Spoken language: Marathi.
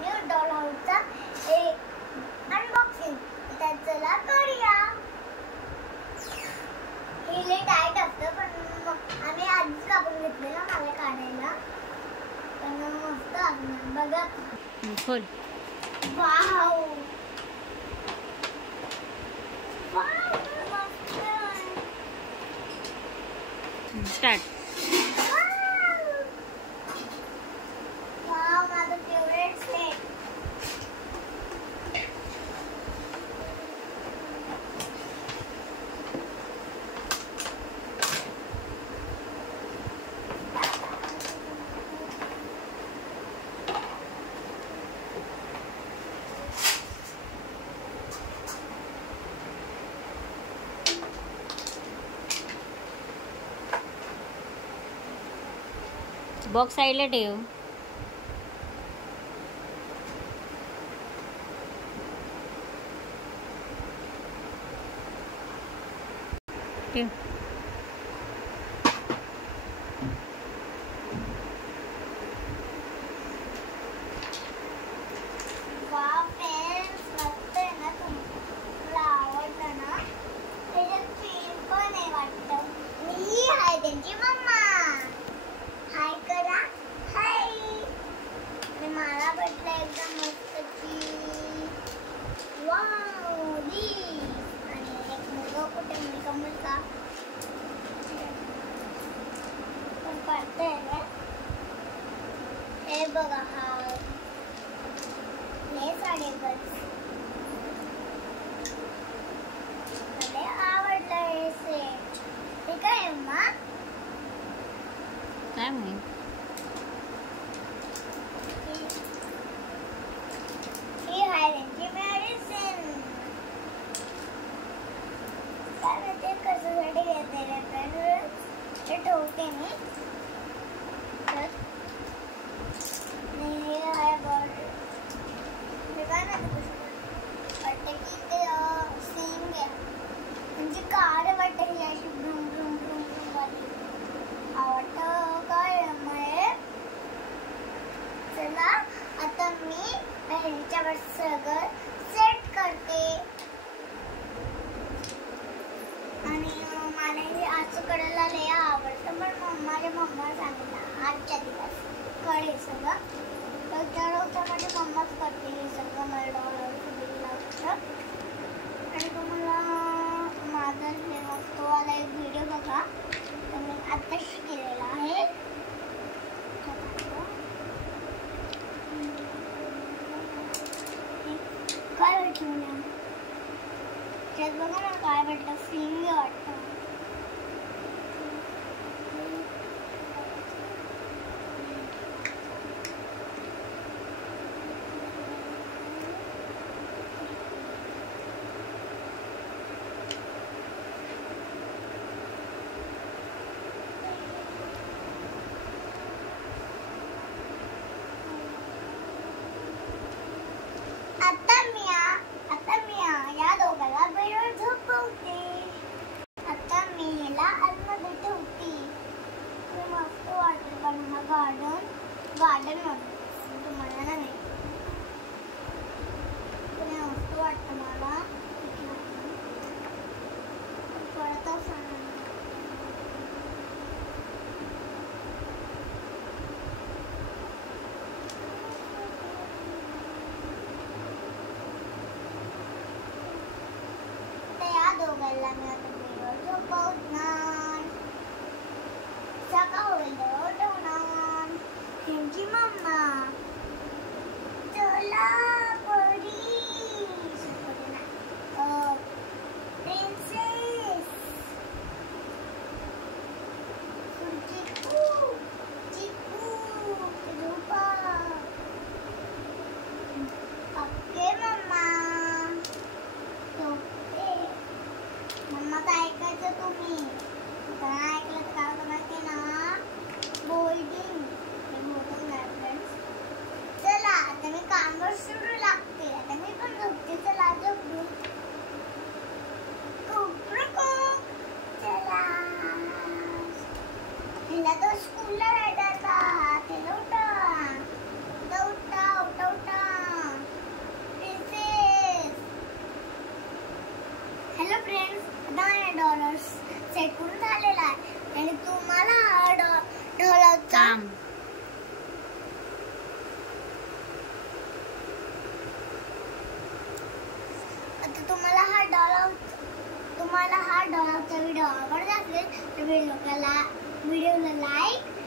न्यू डॉल हाऊसचा अनबॉक्सिंग तर चला करूया. हे लय टाईट असतं पण आम्ही आधीच कापून घेतलेलं मला काढायला. पण मस्त आहे बघा. खोल. Wow start. वाव माझं फेवरेट सेट. बॉक्स साईडला ठेव. ठेव. वाव फ्रेंड्स मस्त आहे ना. तुम्हाला आवडलं ना. त्याच्यात पेन पण आहे वाटतं. मी आहे त्यांची मम्मा. हाय करा. हाय. मला भेटलं एकदम मस्तची. वाव आणि एक मुलगा कुठे मुलगा पण पडतंय ना. हे बघा हा हे साडे बस. मला आवडलं हे सेट. हे काय आहे मम्मा? काय माहित. ही आहे त्यांची मेडिसिन. काय ते कशासाठी घेते रे फ्रेंड्स? ते ठेवते मी. तर हे आहे बॉडी. हे काय नाही वाटतं की ते सिंग आहे. म्हणजे कार वाटतं ही अशी ब्रूम ब्रूम ब्रूम ब्रूम वाली. आवडतं काय आहे. चला आता मी ह्याच्यावर सगळं सेट करते. आणि मला हे आजचं कडेला लय आवडतं पण माझ्या मम्मा सांगितलं आजच्या दिवस कडे सगळं तर दररोजचं माझी मम्माच करते हे सगळं. मला डॉलर लागतं. आणि तुम्हाला माझा हे मस्तवाला एक व्हिडिओ बघा तर मी आत्ताच केलेला आहे. काय भेटलं ना त्यात बघा ना काय भेटलं. फिंग वाटतं. आता मी या दोघांना बेडवर झोपवते. आता मी ह्याला आतमध्ये ठेवते. मस्त वाटेल पण हा गार्डन म्हणून तुम्हाला नाही मस्त वाटतं मला. परत दोघांना मी आता बेडवर झोपवणार. सकाळ होईल उठवणार. त्यांची मम्मा चला परी प्रिन्सेस चिकू चिकू झोपा. Okay mamma. मम्माचं ऐकायचं तुम्ही. काय ऐकलं तर काय होतं माहिती ना. बोल्डिंग. फ्रेंड्स चला आता मी कामावर सुरू सेट करून झालेला आहे आणि तुम्हाला हा ढोलाचा थांब. आता तुम्हाला हा डॉलरचा व्हिडिओ आवडला असेल तर व्हिडिओला लाईक